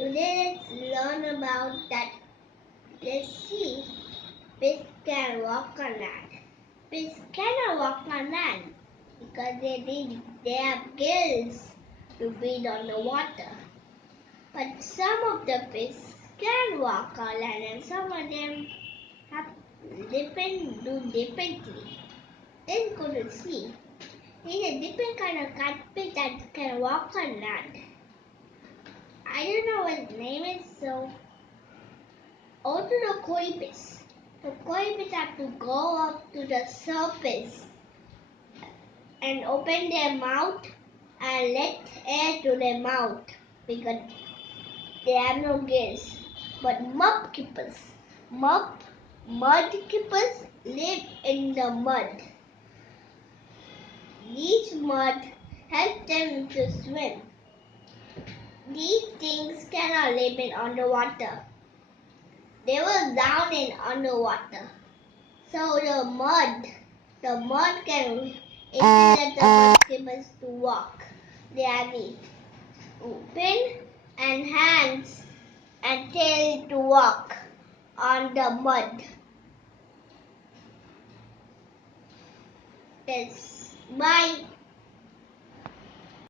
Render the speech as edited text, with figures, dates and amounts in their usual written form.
Today let's learn about that. Let's see. Fish can walk on land. Fish cannot walk on land because they have gills to breathe on the water. But some of the fish can walk on land and some of them have do differently. Let's go to see. There's a different kind of catfish that can walk on land. I don't know what its name is, so also the koi fish. The koi fish have to go up to the surface and open their mouth and let air to their mouth because they have no gills. But mud keepers live in the mud. These mud help them to swim. These things cannot live in underwater. They will drown in underwater. So the mud can enable the mudskippers to walk. They have the fin and hands and tail to walk on the mud. Yes. Bye.